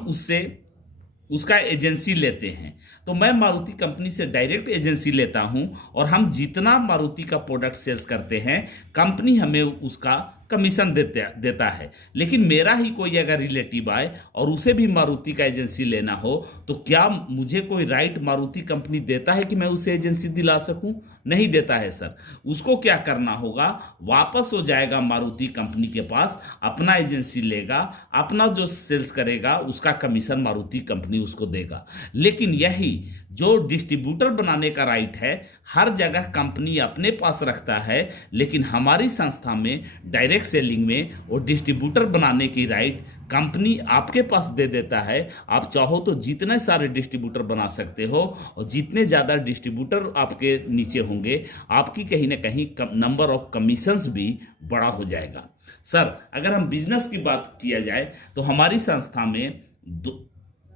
उसका एजेंसी लेते हैं, तो मैं मारुति कंपनी से डायरेक्ट एजेंसी लेता हूं, और हम जितना मारुति का प्रोडक्ट सेल्स करते हैं कंपनी हमें उसका कमीशन देता है। लेकिन मेरा ही कोई अगर रिलेटिव आए और उसे भी मारुति का एजेंसी लेना हो, तो क्या मुझे कोई राइट मारुति कंपनी देता है कि मैं उसे एजेंसी दिला सकूं? नहीं देता है सर। उसको क्या करना होगा, वापस हो जाएगा मारुति कंपनी के पास, अपना एजेंसी लेगा, अपना जो सेल्स करेगा उसका कमीशन मारुति कंपनी उसको देगा। लेकिन यही जो डिस्ट्रीब्यूटर बनाने का राइट है हर जगह कंपनी अपने पास रखता है, लेकिन हमारी संस्था में डायरेक्ट सेलिंग में वो डिस्ट्रीब्यूटर बनाने की राइट कंपनी आपके पास दे देता है। आप चाहो तो जितने सारे डिस्ट्रीब्यूटर बना सकते हो, और जितने ज़्यादा डिस्ट्रीब्यूटर आपके नीचे होंगे आपकी कहीं ना कहीं नंबर ऑफ कमीशंस भी बड़ा हो जाएगा। सर अगर हम बिजनेस की बात किया जाए तो हमारी संस्था में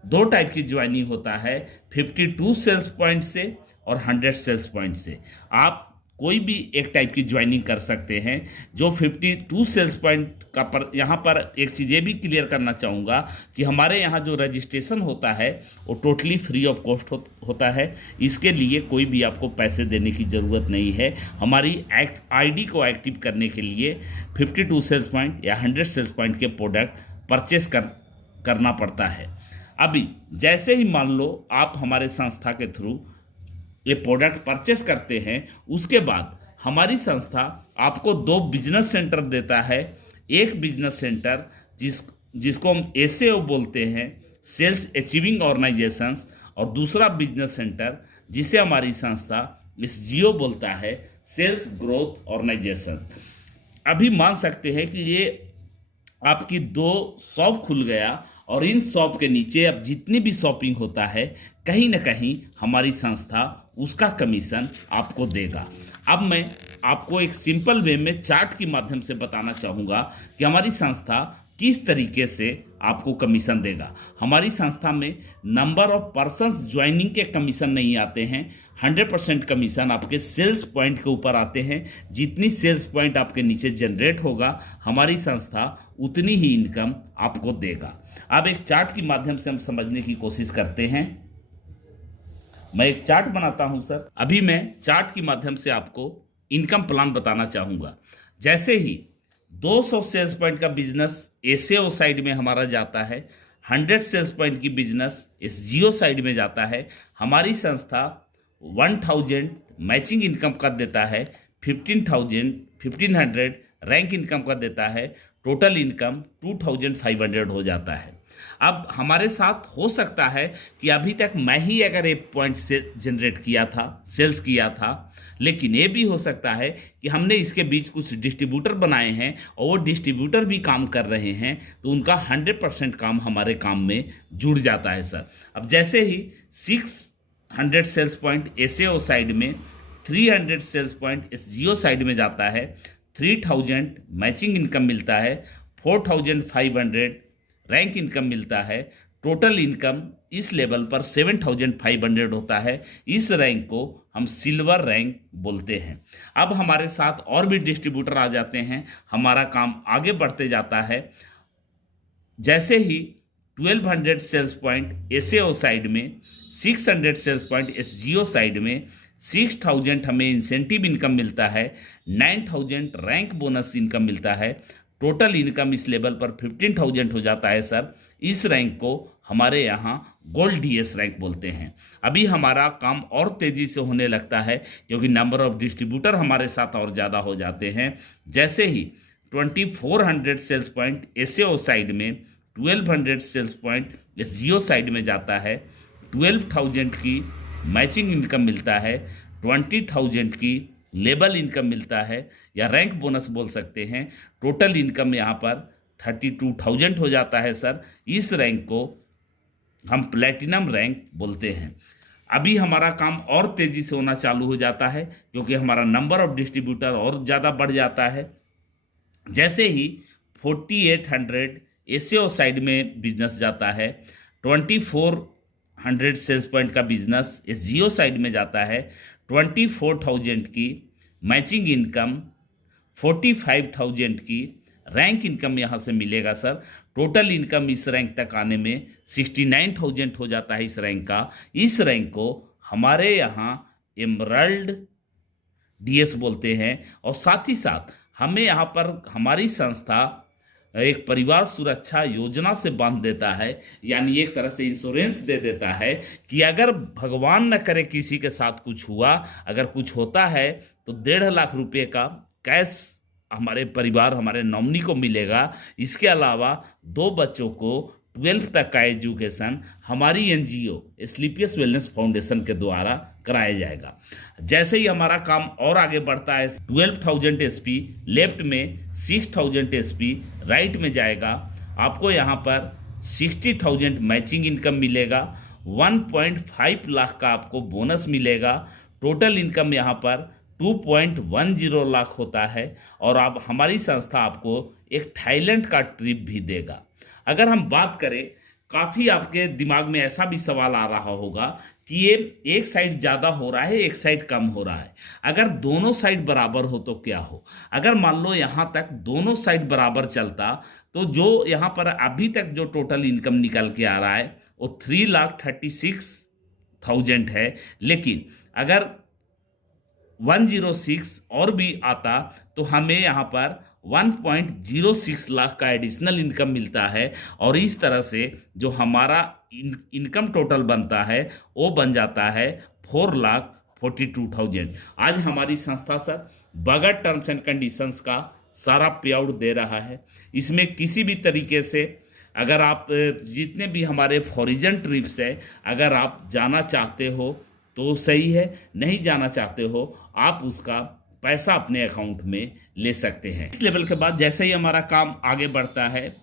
दो टाइप की ज्वाइनिंग होता है, 52 सेल्स पॉइंट से और 100 सेल्स पॉइंट से। आप कोई भी एक टाइप की ज्वाइनिंग कर सकते हैं। जो 52 सेल्स पॉइंट का पर यहाँ पर एक चीज़ ये भी क्लियर करना चाहूँगा कि हमारे यहाँ जो रजिस्ट्रेशन होता है वो टोटली फ्री ऑफ कॉस्ट होता है। इसके लिए कोई भी आपको पैसे देने की ज़रूरत नहीं है। हमारी आईडी को एक्टिव करने के लिए 52 सेल्स पॉइंट या 100 सेल्स पॉइंट के प्रोडक्ट परचेस करना पड़ता है। अभी जैसे ही मान लो आप हमारे संस्था के थ्रू ये प्रोडक्ट परचेस करते हैं, उसके बाद हमारी संस्था आपको 2 बिजनेस सेंटर देता है। एक बिजनेस सेंटर जिसको हम एसएओ बोलते हैं, सेल्स अचीविंग ऑर्गेनाइजेशंस, और दूसरा बिजनेस सेंटर जिसे हमारी संस्था एसजीओ बोलता है, सेल्स ग्रोथ ऑर्गेनाइजेशंस। अभी मान सकते हैं कि ये आपकी 2 शॉप खुल गया और इन शॉप के नीचे अब जितनी भी शॉपिंग होता है कहीं ना कहीं हमारी संस्था उसका कमीशन आपको देगा। अब मैं आपको एक सिंपल वे में चार्ट के माध्यम से बताना चाहूँगा कि हमारी संस्था किस तरीके से आपको कमीशन देगा। हमारी संस्था में नंबर ऑफ पर्सन्स ज्वाइनिंग के कमीशन नहीं आते हैं। 100% कमीशन आपके सेल्स पॉइंट के ऊपर आते हैं। जितनी सेल्स पॉइंट आपके नीचे जनरेट होगा, हमारी संस्था उतनी ही इनकम आपको देगा। अब एक चार्ट के माध्यम से हम समझने की कोशिश करते हैं। मैं एक चार्ट बनाता हूं सर। अभी मैं चार्ट के माध्यम से आपको इनकम प्लान बताना चाहूँगा। जैसे ही 200 सेल्स पॉइंट का बिजनेस एसएओ साइड में हमारा जाता है, 100 सेल्स पॉइंट की बिजनेस एसजीओ साइड में जाता है, हमारी संस्था 1000 मैचिंग इनकम कर देता है, 1500 रैंक इनकम कर देता है, टोटल इनकम 2500 हो जाता है। अब हमारे साथ हो सकता है कि अभी तक मैं ही अगर एक पॉइंट से जनरेट किया था, सेल्स किया था, लेकिन ये भी हो सकता है कि हमने इसके बीच कुछ डिस्ट्रीब्यूटर बनाए हैं और वो डिस्ट्रीब्यूटर भी काम कर रहे हैं, तो उनका 100% काम हमारे काम में जुड़ जाता है सर। अब जैसे ही 600 सेल्स पॉइंट एसएओ साइड में, 300 सेल्स पॉइंट एसजीओ साइड में जाता है, 3000 मैचिंग इनकम मिलता है, 4500 रैंक इनकम मिलता है, टोटल इनकम इस लेवल पर 7500 होता है। इस रैंक को हम सिल्वर रैंक बोलते हैं। अब हमारे साथ और भी डिस्ट्रीब्यूटर आ जाते हैं, हमारा काम आगे बढ़ते जाता है। जैसे ही 1200 सेल्स पॉइंट एसएओ साइड में, 600 सेल्स पॉइंट एसजीओ साइड में, 6000 हमें इंसेंटिव इनकम मिलता है, 9000 रैंक बोनस इनकम मिलता है, टोटल इनकम इस लेवल पर 15000 हो जाता है सर। इस रैंक को हमारे यहाँ गोल्ड डीएस रैंक बोलते हैं। अभी हमारा काम और तेज़ी से होने लगता है क्योंकि नंबर ऑफ डिस्ट्रीब्यूटर हमारे साथ और ज़्यादा हो जाते हैं। जैसे ही 2400 सेल्स पॉइंट एसएओ साइड में, 1200 सेल्स पॉइंट एसजीओ साइड में जाता है, 12000 की मैचिंग इनकम मिलता है, 20000 की लेबल इनकम मिलता है या रैंक बोनस बोल सकते हैं। टोटल इनकम यहाँ पर 32000 हो जाता है सर। इस रैंक को हम प्लेटिनम रैंक बोलते हैं। अभी हमारा काम और तेज़ी से होना चालू हो जाता है क्योंकि हमारा नंबर ऑफ डिस्ट्रीब्यूटर और ज़्यादा बढ़ जाता है। जैसे ही 4800 एसएओ साइड में बिजनेस जाता है, 2400 सेल्स पॉइंट का बिजनेस एसजीओ साइड में जाता है, 24000 की मैचिंग इनकम, 45000 की रैंक इनकम यहाँ से मिलेगा सर। टोटल इनकम इस रैंक तक आने में 69000 हो जाता है इस रैंक का। इस रैंक को हमारे यहाँ एमराल्ड डीएस बोलते हैं। और साथ ही साथ हमें यहाँ पर हमारी संस्था एक परिवार सुरक्षा योजना से बांध देता है, यानी एक तरह से इंश्योरेंस दे देता है कि अगर भगवान न करे किसी के साथ कुछ हुआ, अगर कुछ होता है तो 1.5 लाख रुपए का कैश हमारे परिवार, हमारे नॉमिनी को मिलेगा। इसके अलावा 2 बच्चों को 12th तक का एजुकेशन हमारी एनजीओ स्लीपियस वेलनेस फाउंडेशन के द्वारा कराया जाएगा। जैसे ही हमारा काम और आगे बढ़ता है, 12000 एसपी लेफ्ट में, 6000 एसपी राइट में जाएगा। आपको यहाँ पर 60000 मैचिंग इनकम मिलेगा, 1.5 लाख का आपको बोनस मिलेगा। टोटल इनकम यहाँ पर 2.10 लाख होता है। और अब हमारी संस्था आपको एक थाईलैंड का ट्रिप भी देगा। अगर हम बात करें, काफ़ी आपके दिमाग में ऐसा भी सवाल आ रहा होगा कि ये एक साइड ज़्यादा हो रहा है, एक साइड कम हो रहा है। अगर दोनों साइड बराबर हो तो क्या हो? अगर मान लो यहाँ तक दोनों साइड बराबर चलता तो जो यहाँ पर अभी तक जो टोटल इनकम निकल के आ रहा है वो 3,36,000 है। लेकिन अगर 106 और भी आता तो हमें यहाँ पर 1.06 लाख का एडिशनल इनकम मिलता है, और इस तरह से जो हमारा इनकम टोटल बनता है वो बन जाता है 4,42,000। आज हमारी संस्था सर बगैर टर्म्स एंड कंडीशंस का सारा पे आउट दे रहा है। इसमें किसी भी तरीके से अगर आप जितने भी हमारे फॉरिजन ट्रिप्स है, अगर आप जाना चाहते हो तो सही है, नहीं जाना चाहते हो आप उसका पैसा अपने अकाउंट में ले सकते हैं। इस लेवल के बाद जैसे ही हमारा काम आगे बढ़ता है,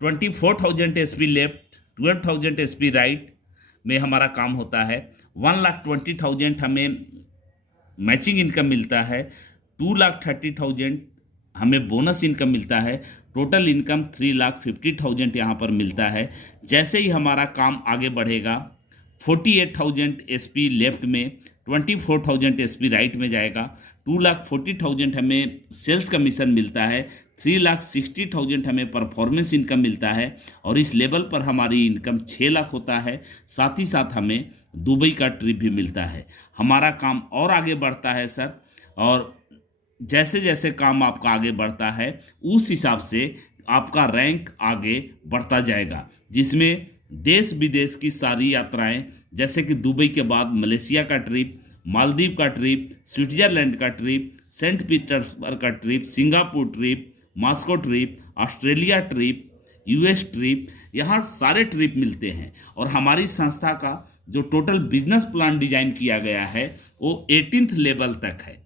24,000 एसपी लेफ्ट, 12,000 एसपी राइट में हमारा काम होता है। 1,20,000 हमें मैचिंग इनकम मिलता है, 2,30,000 हमें बोनस इनकम मिलता है, टोटल इनकम 3,50,000 यहाँ पर मिलता है। जैसे ही हमारा काम आगे बढ़ेगा 48,000 एसपी लेफ्ट में, 24,000 एसपी राइट में जाएगा, 2,40,000 हमें सेल्स कमीशन मिलता है, 3,60,000 हमें परफॉर्मेंस इनकम मिलता है, और इस लेवल पर हमारी इनकम 6 लाख होता है। साथ ही साथ हमें दुबई का ट्रिप भी मिलता है। हमारा काम और आगे बढ़ता है सर, और जैसे जैसे काम आपका आगे बढ़ता है उस हिसाब से आपका रैंक आगे बढ़ता जाएगा, जिसमें देश विदेश की सारी यात्राएं, जैसे कि दुबई के बाद मलेशिया का ट्रिप, मालदीव का ट्रिप, स्विट्जरलैंड का ट्रिप, सेंट पीटर्सबर्ग का trip, Singapore trip, Moscow trip, Australia trip, US trip, यहाँ सारे ट्रिप मिलते हैं। और हमारी संस्था का जो टोटल बिजनेस प्लान डिजाइन किया गया है वो 18th लेवल तक है।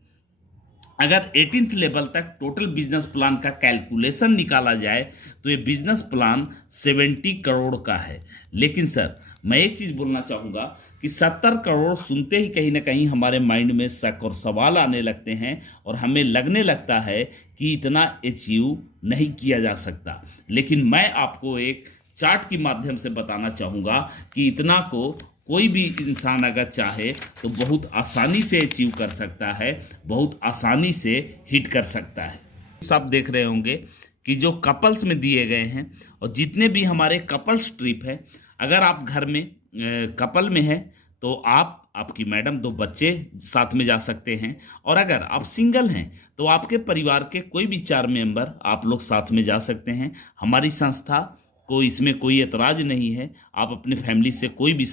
अगर 18th लेवल तक टोटल बिजनेस प्लान का कैलकुलेशन निकाला जाए तो ये बिजनेस प्लान 70 करोड़ का है। लेकिन सर मैं एक चीज़ बोलना चाहूँगा कि 70 करोड़ सुनते ही कहीं ना कहीं हमारे माइंड में शक और सवाल आने लगते हैं, और हमें लगने लगता है कि इतना अचीव नहीं किया जा सकता। लेकिन मैं आपको एक चार्ट के माध्यम से बताना चाहूँगा कि इतना को कोई भी इंसान अगर चाहे तो बहुत आसानी से अचीव कर सकता है, बहुत आसानी से हिट कर सकता है। आप देख रहे होंगे कि जो कपल्स में दिए गए हैं, और जितने भी हमारे कपल्स ट्रिप है, अगर आप घर में कपल में हैं तो आप, आपकी मैडम, 2 बच्चे साथ में जा सकते हैं, और अगर आप सिंगल हैं तो आपके परिवार के कोई भी 4 मेंबर आप लोग साथ में जा सकते हैं। हमारी संस्था को इसमें कोई एतराज़ नहीं है, आप अपने फैमिली से कोई भी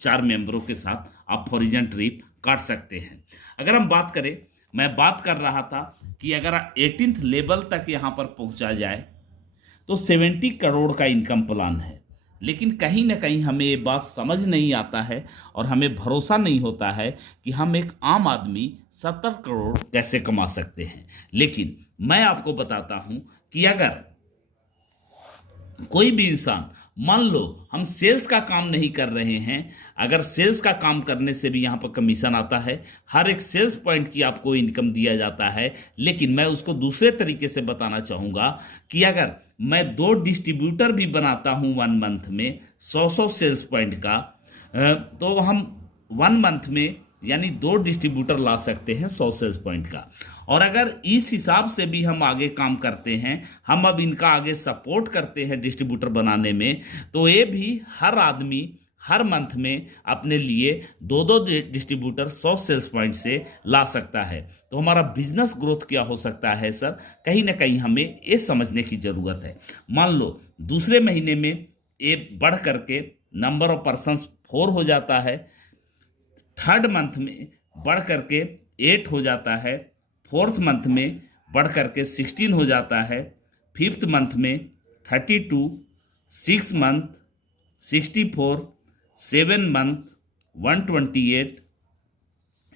4 मेंबरों के साथ आप फॉरिजन ट्रिप काट सकते हैं। अगर हम बात करें, मैं बात कर रहा था कि अगर 18th लेवल तक यहाँ पर पहुँचा जाए तो 70 करोड़ का इनकम प्लान है। लेकिन कहीं ना कहीं हमें ये बात समझ नहीं आता है, और हमें भरोसा नहीं होता है कि हम एक आम आदमी 70 करोड़ कैसे कमा सकते हैं। लेकिन मैं आपको बताता हूँ कि अगर कोई भी इंसान, मान लो हम सेल्स का काम नहीं कर रहे हैं, अगर सेल्स का काम करने से भी यहाँ पर कमीशन आता है, हर एक सेल्स पॉइंट की आपको इनकम दिया जाता है। लेकिन मैं उसको दूसरे तरीके से बताना चाहूँगा कि अगर मैं 2 डिस्ट्रीब्यूटर भी बनाता हूँ 1 मंथ में 100 सेल्स पॉइंट का, तो हम 1 मंथ में यानी 2 डिस्ट्रीब्यूटर ला सकते हैं 100 सेल्स पॉइंट का। और अगर इस हिसाब से भी हम आगे काम करते हैं, हम अब इनका आगे सपोर्ट करते हैं डिस्ट्रीब्यूटर बनाने में, तो ये भी हर आदमी हर मंथ में अपने लिए 2-2 डिस्ट्रीब्यूटर 100 सेल्स पॉइंट से ला सकता है। तो हमारा बिजनेस ग्रोथ क्या हो सकता है सर, कहीं ना कहीं हमें ये समझने की ज़रूरत है। मान लो दूसरे महीने में ये बढ़ करके नंबर ऑफ पर्सन्स 4 हो जाता है, 3rd मंथ में बढ़ करके 8 हो जाता है, 4th मंथ में बढ़ करके 16 हो जाता है, 5th मंथ में 32, 6 month 64, 7 month 128,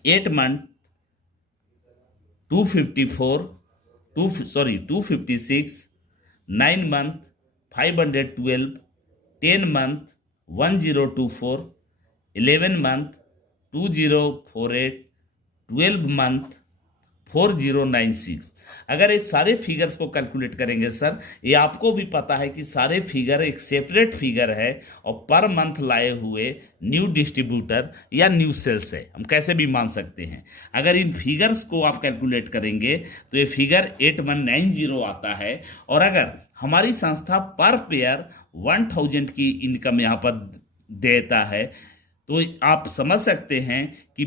8 month 256, 9 month 512, 10 month 1024, 11 month 2048, 12 month 4096। अगर ये सारे फिगर्स को कैलकुलेट करेंगे सर, ये आपको भी पता है कि सारे फिगर एक सेपरेट फिगर है और पर मंथ लाए हुए न्यू डिस्ट्रीब्यूटर या न्यू सेल्स है, हम कैसे भी मान सकते हैं। अगर इन फिगर्स को आप कैलकुलेट करेंगे तो ये फिगर 8190 आता है। और अगर हमारी संस्था पर पेयर 1000 की इनकम यहाँ पर देता है तो आप समझ सकते हैं कि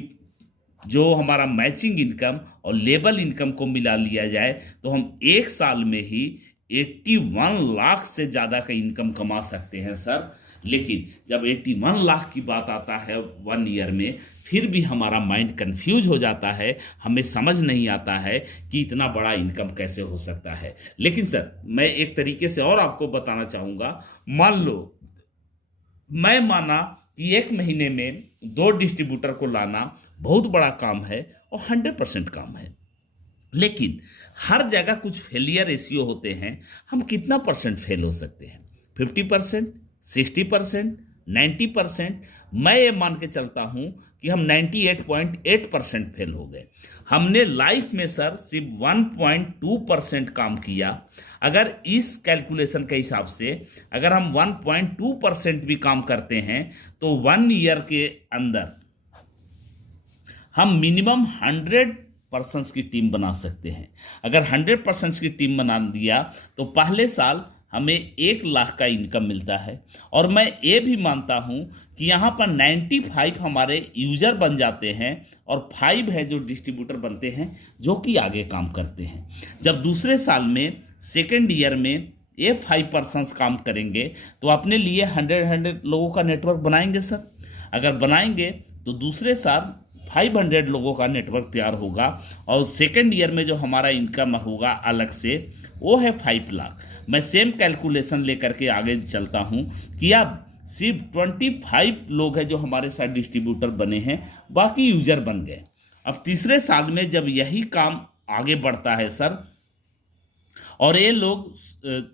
जो हमारा मैचिंग इनकम और लेबल इनकम को मिला लिया जाए तो हम एक साल में ही 81 लाख से ज़्यादा का इनकम कमा सकते हैं सर। लेकिन जब 81 लाख की बात आता है 1 ईयर में, फिर भी हमारा माइंड कंफ्यूज हो जाता है, हमें समझ नहीं आता है कि इतना बड़ा इनकम कैसे हो सकता है। लेकिन सर मैं एक तरीके से और आपको बताना चाहूँगा, मान लो मैं माना कि 1 महीने में 2 डिस्ट्रीब्यूटर को लाना बहुत बड़ा काम है और 100% काम है, लेकिन हर जगह कुछ फेलियर रेशियो होते हैं। हम कितना परसेंट फेल हो सकते हैं? 50%, 60%, 90%? मैं ये मान के चलता हूं कि हम 98.8% फेल हो गए। हमने लाइफ में सर सिर्फ 1.2% काम किया। अगर इस कैलकुलेशन के हिसाब से अगर हम 1.2% भी काम करते हैं तो 1 ईयर के अंदर हम मिनिमम 100% की टीम बना सकते हैं। अगर 100% की टीम बना दिया तो पहले साल हमें 1 लाख का इनकम मिलता है। और मैं ये भी मानता हूं कि यहाँ पर 95 हमारे यूजर बन जाते हैं और 5 है जो डिस्ट्रीब्यूटर बनते हैं जो कि आगे काम करते हैं। जब दूसरे साल में सेकेंड ईयर में ये 5% काम करेंगे तो अपने लिए 100 लोगों का नेटवर्क बनाएंगे सर। अगर बनाएंगे तो दूसरे साल 500 लोगों का नेटवर्क तैयार होगा और सेकेंड ईयर में जो हमारा इनकम होगा अलग से वो है 5 लाख। मैं सेम कैलकुलेशन लेकर के आगे चलता हूं कि अब सिर्फ 25 लोग हैं जो हमारे साथ डिस्ट्रीब्यूटर बने हैं, बाकी यूजर बन गए। अब तीसरे साल में जब यही काम आगे बढ़ता है सर और ये लोग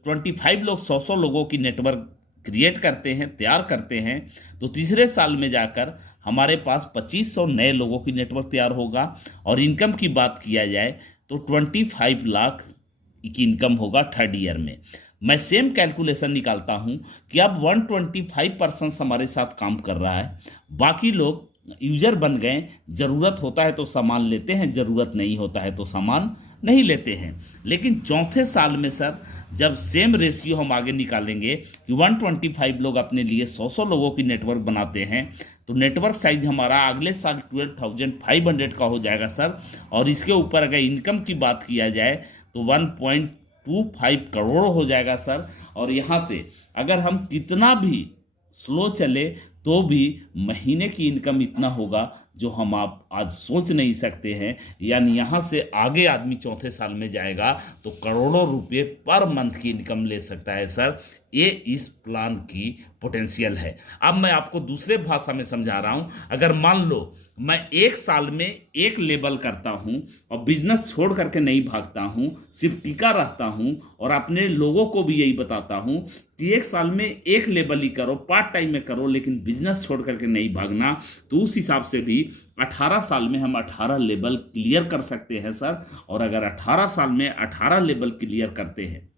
25 लोग 100 लोगों की नेटवर्क क्रिएट करते हैं, तैयार करते हैं, तो तीसरे साल में जाकर हमारे पास 2500 नए लोगों की नेटवर्क तैयार होगा। और इनकम की बात किया जाए तो 25 लाख की इनकम होगा थर्ड ईयर में। मैं सेम कैलकुलेशन निकालता हूं कि अब 125% हमारे साथ काम कर रहा है, बाकी लोग यूजर बन गए। ज़रूरत होता है तो सामान लेते हैं, ज़रूरत नहीं होता है तो सामान नहीं लेते हैं। लेकिन चौथे साल में सर जब सेम रेशियो हम आगे निकालेंगे कि 125 लोग अपने लिए 100 लोगों की नेटवर्क बनाते हैं तो नेटवर्क साइज हमारा अगले साल 12,500 का हो जाएगा सर। और इसके ऊपर अगर इनकम की बात किया जाए तो 1.25 करोड़ हो जाएगा सर। और यहाँ से अगर हम कितना भी स्लो चले तो भी महीने की इनकम इतना होगा जो हम आप आज सोच नहीं सकते हैं। यानी यहाँ से आगे आदमी चौथे साल में जाएगा तो करोड़ों रुपए पर मंथ की इनकम ले सकता है सर। ये इस प्लान की पोटेंशियल है। अब मैं आपको दूसरे भाषा में समझा रहा हूँ। अगर मान लो मैं 1 साल में 1 लेबल करता हूँ और बिजनेस छोड़ करके नहीं भागता हूँ, सिर्फ टिका रहता हूँ और अपने लोगों को भी यही बताता हूँ कि 1 साल में 1 लेबल ही करो, पार्ट टाइम में करो, लेकिन बिजनेस छोड़ करके नहीं भागना, तो उस हिसाब से भी 18 साल में हम 18 लेबल क्लियर कर सकते हैं सर। और अगर 18 साल में 18 लेबल क्लियर करते हैं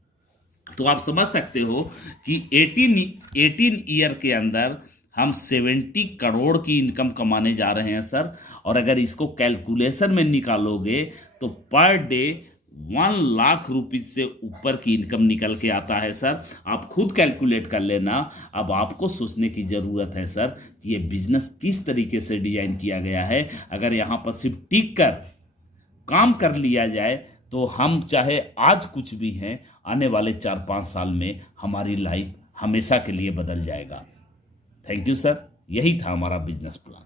तो आप समझ सकते हो कि 18 ईयर के अंदर हम 70 करोड़ की इनकम कमाने जा रहे हैं सर। और अगर इसको कैलकुलेशन में निकालोगे तो पर डे 1 लाख रुपीज से ऊपर की इनकम निकल के आता है सर। आप खुद कैलकुलेट कर लेना। अब आपको सोचने की ज़रूरत है सर कि ये बिजनेस किस तरीके से डिजाइन किया गया है। अगर यहाँ पर सिर्फ टिक कर काम कर लिया जाए तो हम चाहे आज कुछ भी हैं, आने वाले 4-5 साल में हमारी लाइफ हमेशा के लिए बदल जाएगा। थैंक यू सर, यही था हमारा बिजनेस प्लान।